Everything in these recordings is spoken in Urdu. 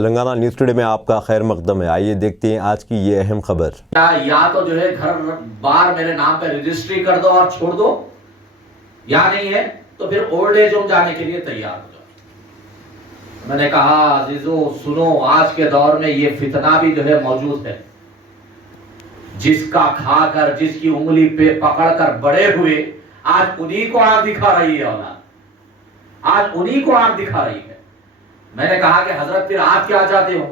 تلنگانہ نیوز ٹوڈے میں آپ کا خیر مقدم ہے. آئیے دیکھتے ہیں آج کی یہ اہم خبر. یا تو جو ہے گھر بار میرے نام پہ رجسٹری کر دو اور چھوڑ دو، یا نہیں ہے تو پھر اولڈ ایج ہوم جانے کے لیے تیار ہو جاؤ. میں نے کہا عزیزو سنو، آج کے دور میں یہ فتنہ بھی جو ہے موجود ہے. جس کا کھا کر، جس کی انگلی پہ پکڑ کر بڑے ہوئے، آج انہی کو آنکھ دکھا رہی ہے اولاد، آج انہی کو آنکھ دکھا رہی ہے. میں نے کہا کہ حضرت پھر آپ کیا چاہتے ہو؟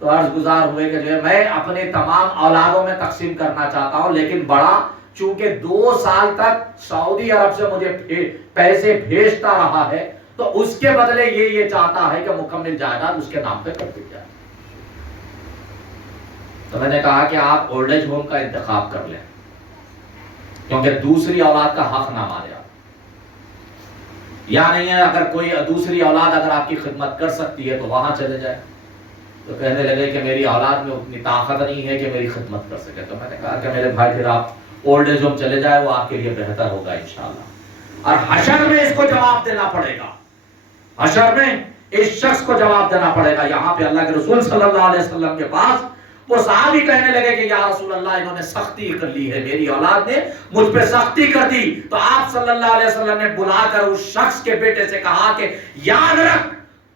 تو عرض گزار ہوئے کہ جو ہے میں اپنے تمام اولادوں میں تقسیم کرنا چاہتا ہوں، لیکن بڑا چونکہ 2 سال تک سعودی عرب سے مجھے پیسے بھیجتا رہا ہے، تو اس کے بدلے یہ چاہتا ہے کہ مکمل جائیداد اس کے نام پہ کر دی جائے. تو میں نے کہا کہ آپ اولڈ ایج ہوم کا انتخاب کر لیں، کیونکہ دوسری اولاد کا حق نہ مارے آپ. یا نہیں ہے اگر کوئی دوسری اولاد اگر آپ کی خدمت کر سکتی ہے تو وہاں چلے جائے. تو کہنے لگے کہ میری اولاد میں اتنی طاقت نہیں ہے کہ میری خدمت کر سکے. تو میں نے کہا کہ میرے بھائی پھر آپ اولڈ ایج ہوم چلے جائے، وہ آپ کے لیے بہتر ہوگا انشاءاللہ. اور حشر میں اس کو جواب دینا پڑے گا، حشر میں اس شخص کو جواب دینا پڑے گا. یہاں پہ اللہ کے رسول صلی اللہ علیہ وسلم کے پاس وہ صحابی کہنے لگے کہ یا رسول اللہ انہوں نے سختی کر لی ہے، میری اولاد نے مجھ پہ سختی کر دی. تو آپ صلی اللہ علیہ وسلم نے بلا کر اس شخص کے بیٹے سے کہا کہ یاد رکھ،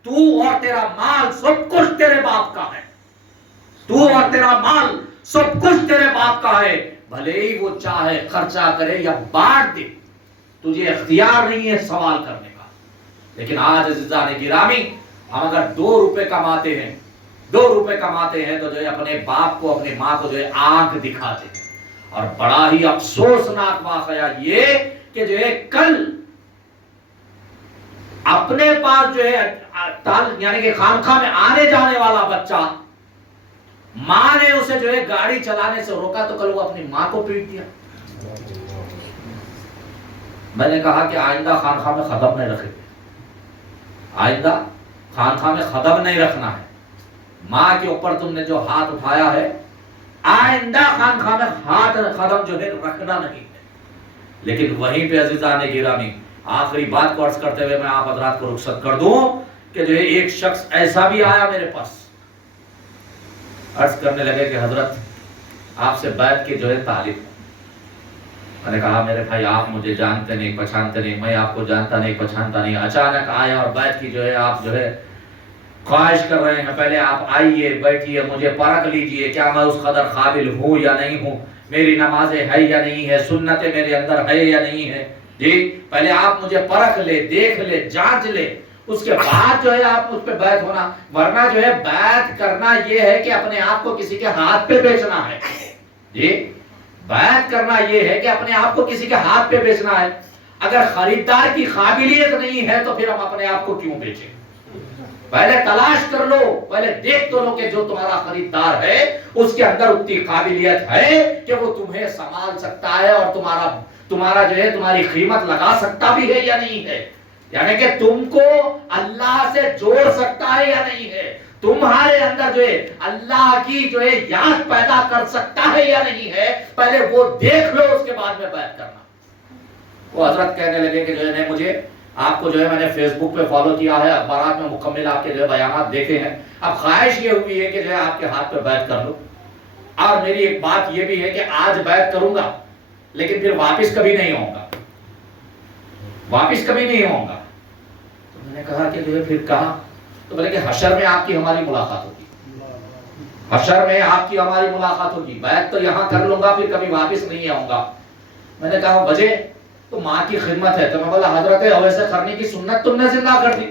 تو اور تیرا مال سب کچھ تیرے باپ کا ہے، تو اور تیرا مال سب کچھ تیرے باپ کا ہے، بھلے ہی وہ چاہے خرچہ کرے یا بانٹ دے، تجھے اختیار نہیں ہے سوال کرنے کا. لیکن آج عزیزان گرامی، ہم اگر 2 روپے کماتے ہیں، 2 روپے کماتے ہیں تو جو ہے اپنے باپ کو، اپنی ماں کو جو ہے آنکھ دکھاتے ہیں. اور بڑا ہی افسوسناک واقعہ یہ کہ جو ہے کل اپنے پاس جو ہے یعنی کہ خانقاہ میں آنے جانے والا بچہ، ماں نے اسے جو ہے گاڑی چلانے سے روکا تو کل وہ اپنی ماں کو پیٹ دیا. میں نے کہا کہ آئندہ خانقاہ میں خدم نہیں رکھے، آئندہ خانقاہ میں خدم نہیں رکھنا ہے. ماں کے اوپر تم نے جو ہاتھ اٹھایا ہے، آئندہ خانقاہ میں ہاتھ خدم جو ہے رکھنا نہیں ہے. لیکن وہیں پہ عزیزان گرامی، آخری بات کو عرض کرتے ہوئے میں آپ حضرات کو رخصت کر دوں کہ جو ہے ایک شخص ایسا بھی آیا میرے پاس، عرض کرنے لگے کہ حضرت آپ سے بیعت کی جو ہے طالب. میں نے کہا میرے بھائی آپ مجھے جانتے نہیں پہچانتے نہیں، میں آپ کو جانتا نہیں پہچانتا نہیں، اچانک آیا اور بیعت کی جو ہے آپ جو ہے خواہش کر رہے ہیں. پہلے آپ آئیے بیٹھیے، مجھے پرکھ لیجئے کیا میں اس قدر قابل ہوں یا نہیں ہوں، میری نمازیں ہے یا نہیں ہے، سنتیں میرے اندر ہے یا نہیں ہے. جی پہلے آپ مجھے پرکھ لے، دیکھ لے، جانچ لے، اس کے بعد جو ہے آپ مجھ پہ بیعت ہونا. ورنہ جو ہے بیعت کرنا یہ ہے کہ اپنے آپ کو کسی کے ہاتھ پہ بیچنا ہے. جی بیعت کرنا یہ ہے کہ اپنے آپ کو کسی کے ہاتھ پہ بیچنا ہے. اگر خریدار کی قابلیت نہیں ہے تو پھر ہم اپنے آپ کو کیوں بیچیں؟ پہلے تلاش کر لو، پہلے دیکھ تو لو کہ جو تمہارا خریدار ہے اس کے اندر اتنی قابلیت ہے کہ وہ تمہیں سنبھال سکتا ہے اور تمہارا جو ہے تمہاری قیمت لگا سکتا بھی ہے یا نہیں ہے، یعنی کہ تم کو اللہ سے جوڑ سکتا ہے یا نہیں ہے، تمہارے اندر جو ہے اللہ کی جو ہے یاد پیدا کر سکتا ہے یا نہیں ہے. پہلے وہ دیکھ لو، اس کے بعد میں بیعت کرنا. وہ حضرت کہنے لگے کہ جو ہے مجھے آپ کو جو ہے میں نے فیس بک پہ فالو کیا ہے، اخبارات میں مکمل آپ کے جو ہے بیانات دیکھے ہیں، اب خواہش یہ ہوئی ہے کہ جو ہے آپ کے ہاتھ پہ بیعت کر لوں. اور میری ایک بات یہ بھی ہے کہ آج بیعت کروں گا لیکن پھر واپس کبھی نہیں ہوں گا، واپس کبھی نہیں ہوں گا. تو میں نے کہا کہ جو ہے پھر کہاں؟ تو بولے کہ حشر میں آپ کی ہماری ملاقات ہوگی، حشر میں آپ کی ہماری ملاقات ہوگی. بیعت تو یہاں کر لوں گا پھر کبھی واپس نہیں آؤں گا. میں نے کہا بجے تو ماں کی خدمت ہے. تو میں بولا حضرت اویس قرنی کی سنت تم نے زندہ کر دی،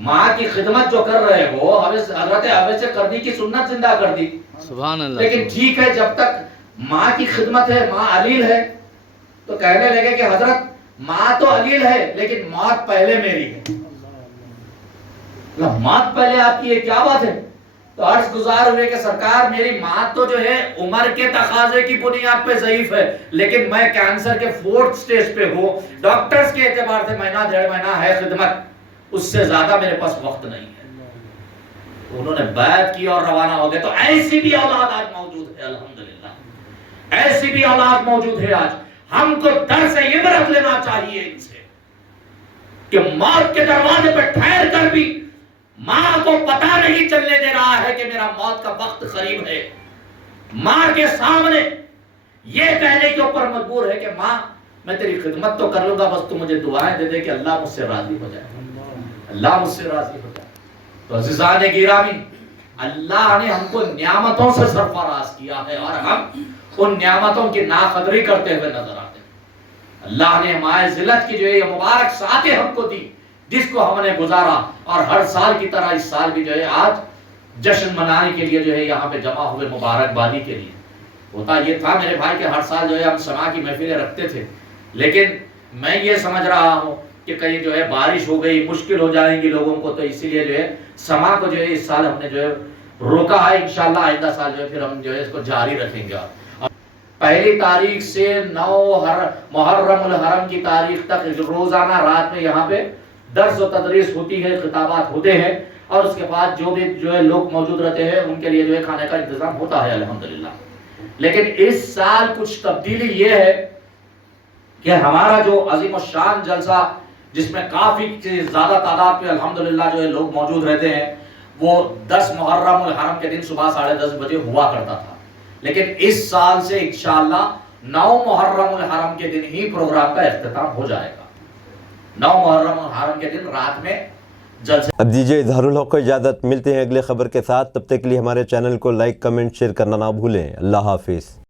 ماں کی خدمت جو کر رہے ہو حضرت اویس قرنی کی سنت زندہ کر دی. سبحان اللہ. لیکن ٹھیک ہے جب تک ماں کی خدمت ہے، ماں علیل ہے. تو کہنے لگے کہ حضرت ماں تو علیل ہے لیکن موت پہلے میری ہے. موت پہلے آپ کی یہ کیا بات ہے؟ تو عرض گزار ہوئے کہ سرکار میری ماں تو جو ہے عمر کے تقاضے کی بنیاد پہ ضعیف ہے، لیکن میں کینسر کے 4th سٹیج پہ ہوں، ڈاکٹرز کے اعتبار سے مہینہ 1.5 مہینہ ہے خدمت، اس سے زیادہ میرے پاس وقت نہیں ہے. انہوں نے بیعت کی اور روانہ ہو گئے. تو ایسی بھی اولاد آج موجود ہے الحمدللہ، ایسی بھی اولاد موجود ہے آج. ہم کو درس عبرت لینا چاہیے ان سے کہ موت کے دروازے پہ ٹھہر کر بھی ماں کو پتہ نہیں چلنے دے رہا ہے کہ میرا موت کا وقت قریب ہے. ماں کے سامنے یہ کہنے کے اوپر مجبور ہے کہ ماں میں تیری خدمت تو کر لوں گا، بس تو مجھے دعائیں دے دے کہ اللہ مجھ سے راضی ہو جائے، اللہ مجھ سے راضی ہو جائے. تو عزیزان گرامی، اللہ نے ہم کو نعمتوں سے سرفراز کیا ہے اور ہم ان نعمتوں کی ناقدری کرتے ہوئے نظر آتے ہیں. اللہ نے ماہ ذلت کی جو ہے یہ مبارک ساتیں ہم کو دی، جس کو ہم نے گزارا، اور ہر سال کی طرح اس سال بھی جو ہے آج جشن منانے کے لیے جو ہے یہاں پہ جمع ہوئے مبارکبادی کے لیے. ہوتا یہ تھا میرے بھائی کہ ہر سال جو ہے ہم سما کی محفلیں رکھتے تھے، لیکن میں یہ سمجھ رہا ہوں کہ کہیں جو ہے بارش ہو گئی، مشکل ہو جائیں گی لوگوں کو، تو اسی لیے جو ہے سما کو جو ہے اس سال ہم نے جو ہے روکا ہے. انشاءاللہ آئندہ سال جو ہے پھر ہم جو ہے اس کو جاری رکھیں گے. پہلی تاریخ سے 9 محرم الحرم کی تاریخ تک روزانہ رات میں یہاں پہ درس و تدریس ہوتی ہے، خطابات ہوتے ہیں، اور اس کے بعد جو بھی جو ہے لوگ موجود رہتے ہیں ان کے لیے جو ہے کھانے کا انتظام ہوتا ہے الحمدللہ. لیکن اس سال کچھ تبدیلی یہ ہے کہ ہمارا جو عظیم الشان جلسہ، جس میں کافی زیادہ تعداد پہ الحمدللہ جو ہے لوگ موجود رہتے ہیں، وہ 10 محرم الحرم کے دن صبح 10:30 بجے ہوا کرتا تھا. لیکن اس سال سے انشاءاللہ 9 محرم الحرم کے دن ہی پروگرام کا اختتام ہو جائے گا. 9 محرم الحرم کے دن رات میں جلسے. اب دیجیے اظہار الحق کو اجازت، ملتے ہیں اگلے خبر کے ساتھ. تب تک کے لیے ہمارے چینل کو لائک، کمنٹ، شیئر کرنا نہ بھولیں. اللہ حافظ.